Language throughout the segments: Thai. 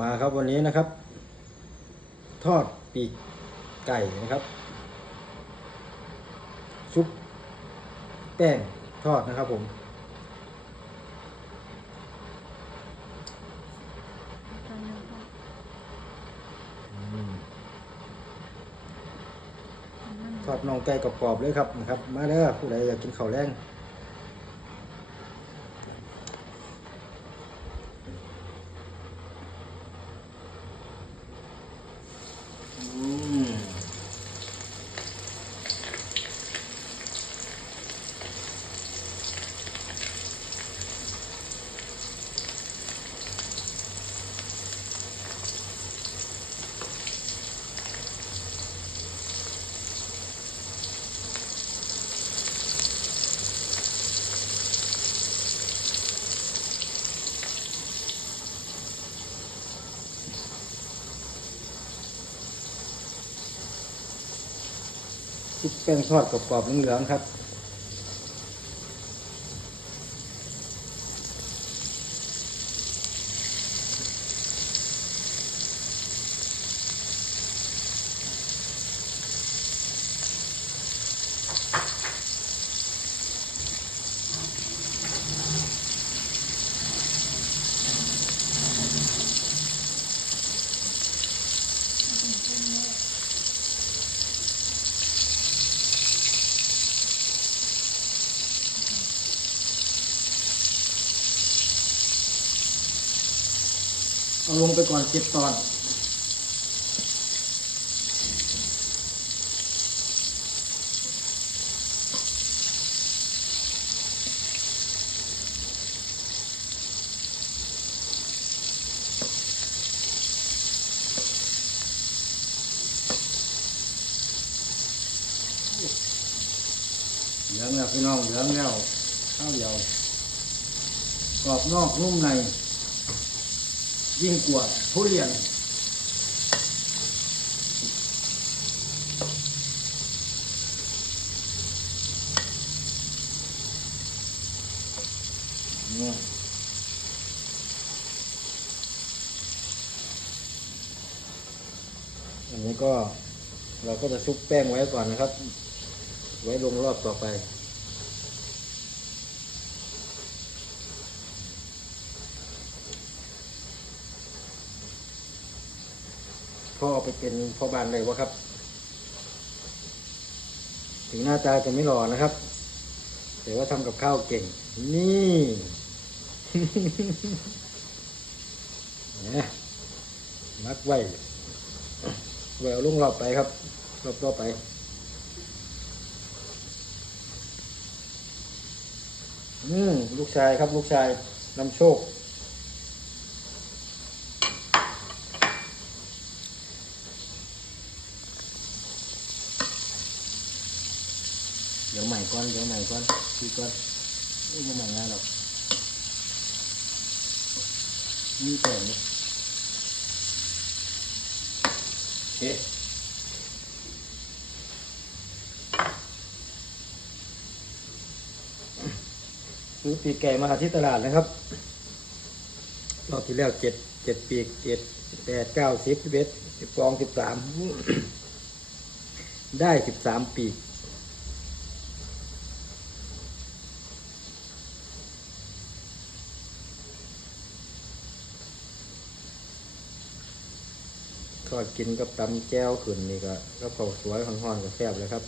มาครับวันนี้นะครับ ทอดปีกไก่นะครับ ชุบแป้งทอดนะครับผมทำนั่นทอดน่องไก่กรอบๆเลยครับนะครับ มาเด้อผู้ใดอยากกินข้าวแรงอืม ชุบแป้งทอดกรอบๆเหลืองๆครับ เอาลงไปก่อนเจ็ดตอน เหลืองแล้วพี่น้องเหลืองแล้วข้าวเดียวกรอบนอกนุ่มใน ยิ่งกว่าทุเรียน อันนี้ก็เราก็จะชุบแป้งไว้ก่อนนะครับ ไว้ลงรอบต่อไป พ่อเอาไปเป็นพ่อบ้านเลยวะครับ ถึงหน้าตาจะไม่หล่อนะครับแต่ว่าทำกับข้าวเก่ง นี่นี่ยมักไว้ไว้เอาลุงรอบไปครับรอบต่อไปอืมลูกชายครับ ลูกชายนำโชค เดี๋ยว ใหม่ก่อนเดี๋ยวใหม่ก่อนพี่ก่อนไม่ใหม่งานหรอกนี่แต่งนี่โอเคซื้อปีกไก่มาที่ตลาดนะครับ รอบที่แล้วเจ็ดเจ็ดปีกเจ็ดแปดเก้าสิบสิบเอ็ดสิบสองสิบสามได้สิบสามปีก ทอดกินกับตำแก้วขึ้นนี่ก็ก็เผาสวยห่อนๆก็แซ่บเลยครับ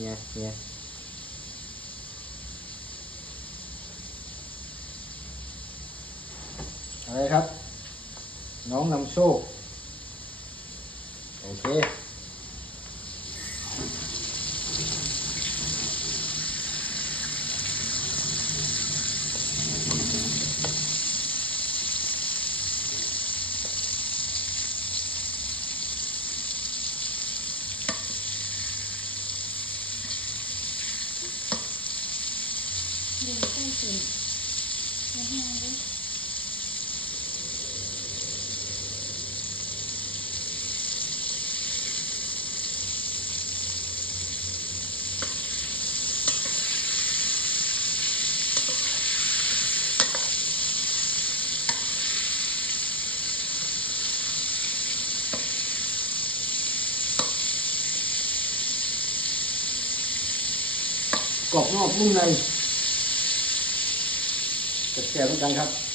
เนี่ยเนี่ยอะไรครับ น้องนำโชค โอเค dùng cột nó ở vùng này. แก่เหมือนกันครับ